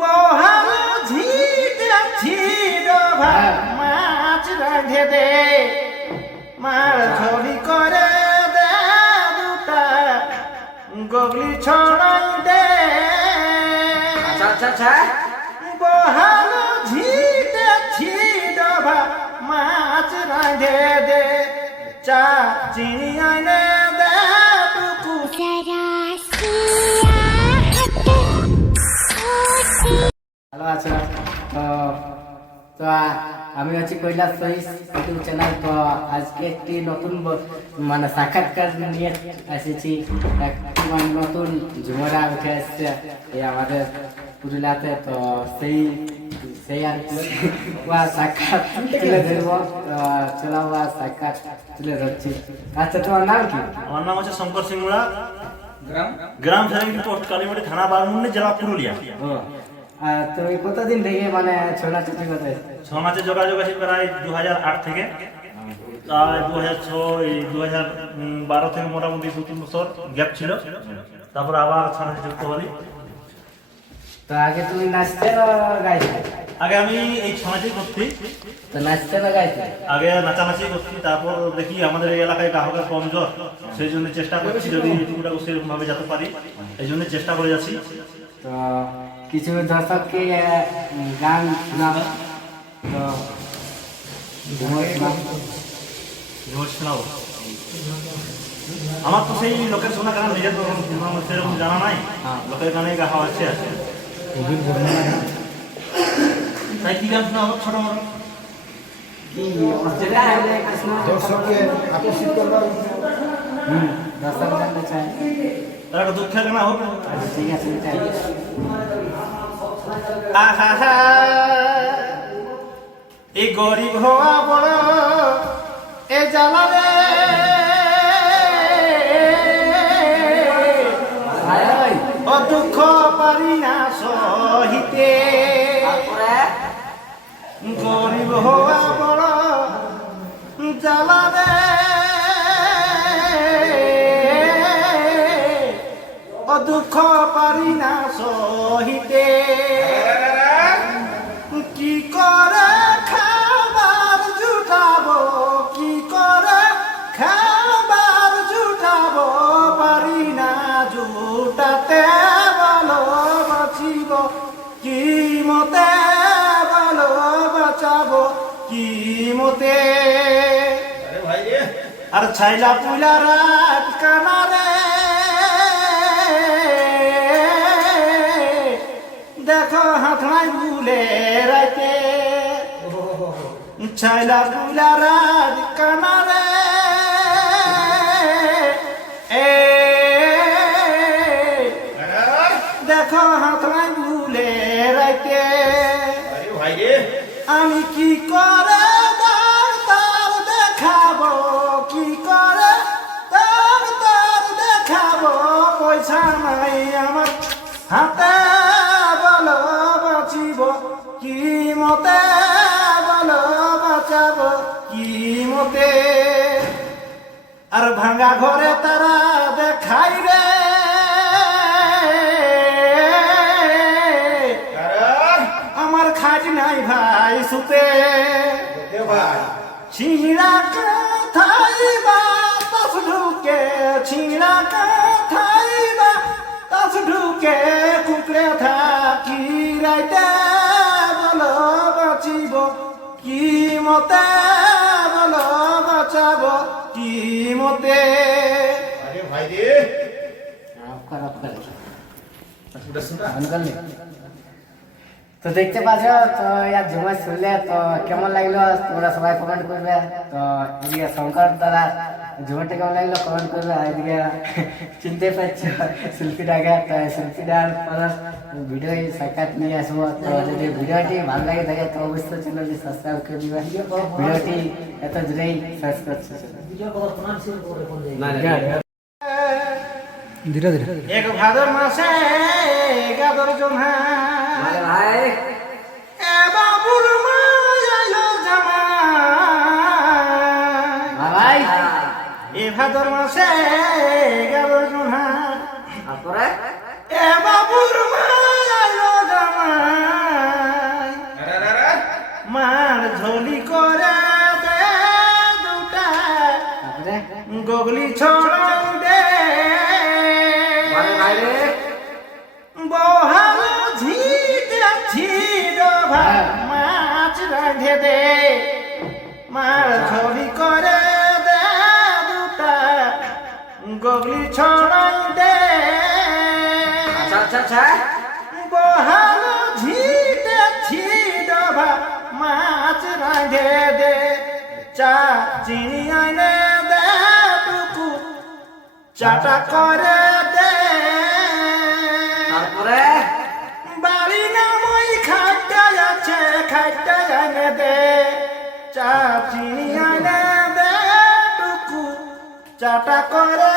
বহাল ঝিটা ছিল মাছ রাঁধে দে মার ছড়ি করে দে দুটা গগলি ছড়াই দে বহাল ঝিটা ছিল মাছ রাঁধে দে চা চিনি আনে দে টুকু ভালো আছো তো তো আমি হচ্ছি কৈলাস সহিস ইউটিউব চ্যানেল। তো আজকে একটি নতুন মানে সাক্ষাৎকার নিয়ে এসেছি। একটি মানে নতুন ঝুমরা উঠে এসছে এই আমাদের পুরুলিয়াতে। তো সেই আর কি সাক্ষাৎ তুলে ধরবো। চলো সাক্ষাৎ তুলে ধরছি। আচ্ছা তোমার নাম কি? আমার নাম হচ্ছে শঙ্কর সিংড়া, গ্রাম সারেঙ্গি পোস্ট কালীবাড়ি, থানা বারমুন্ডি, জেলা পুরুলিয়া। তুমি কতদিন থেকে মানে ছৌ নাচের জগতে? ছৌ নাচে যোগাযোগ আছে প্রায় 2008 থেকে, তাই 2012 থেকে মোটামুটি 2-3 বছর গ্যাপ ছিল, তারপর আবার ছৌ নাচে যুক্ত হলি। তো আগে তুমি নাচতে না গাইতে? আগে আমি এই ছৌ নাচই করছি। তো নাচতে না গাইতে? আগে নাচানাচি করছি, তারপর দেখি আমাদের এই এলাকায় গ্রাহকের কমজোর, সেই জন্য চেষ্টা করছি যদি ইউটিউবটা সেরকম ভাবে যেতে পারি, এই জন্য চেষ্টা করে যাচ্ছি। তো কিছু দর্শককে গান শোনাবো। তো শোনাবো। আমার তো সেই লোকের শোনা গান নিজের তো সেরকম জানা নাই, লোকের গানে গাওয়া আছে। তাই কি গান শোনাবো? ছোট মোটো দর্শককে আকর্ষিত করবার দর্শক জানতে চাই। তার একটা দুঃখের গান হোক। ঠিক আছে চাই। আহা এই গরিব হওয়া বড় এ জ্বালা রে, ও দুঃখ পারি না সহিতে। গরিব হওয়া বড় জ্বালা রে, ও দুঃখ পারি না সহিতে। কি করে খাবার জুটাবো, কি করে খাবার জুটাবো, পারি না জুটাতে। বলো বাঁচিব কি মতে, বলো বাঁচাবো কি মতে। আর ছাইলা পুইলা রাত কানারে, দেখো হাত নাই ভুলে রাইতে। ছাইলা পুইলা রাত কানারে, দেখো হাত নাই ভুলে রাইতে। আমি কি করে ডাক্তার দেখাবো, কি করে ডাক্তার দেখাবো, পয়সা নাই আমার হাতে। বলো বাঁচিব কি মতে, বলো বাঁচাবো কি মতে। আর ভাঙা ঘরে তারা দেখাই রে, আমার খাট নাই ভাই সুতে। ছিঁড়া কাথাইবা তাস ঢুকে, ছিঁড়া কাথাইবা তাস ঢুকে, কুকড়ে থাকি রাইতে। বলো বাঁচিব কি মতে, বলো বাঁচাবো কি মতে। তো দেখতে পাচ্ছ তো ইয়ার ঝুমার শুনলে তো কেমন লাগলো তোমরা সবাই কমেন্ট করবে। তো এদিকে শঙ্কর দাদা ঝুমারটা কেমন লাগলো কমেন্ট করবে। এদিকে চিনতে পারছো শিল্পীটাকে, তো শিল্পীটার পর ভিডিও সাক্ষাৎ নিয়ে আসবো। তো যদি ভিডিওটি ভালো লাগে থাকে তো অবশ্যই চ্যানেলটি সাবস্ক্রাইব করে দিবেন। ভিডিওটি এত দূরেই শেষ করছে। ধীরে ধীরে এক ভাদর মাসে গাদর জমা, এ বাবুর মা আইলো জামাই। এ ভাদর মাসে গাদর জমা, এ বাবুর মা গগলি ছড়াই দে বহাল ঝিটা ছিড় মাছ রাঁধে দে মার ছড়ি করে দে দুটা গগলি ছড়াই দে বহাল ঝিটা ছিড় মাছ রাঁধে দে চা চিনি আনে দে টুকু চাটা করে দে তারপরে বাড়ি না মই খাইতে আছে খাইতে আনে দে চা চিনি আনে দে টুকু চাটা করে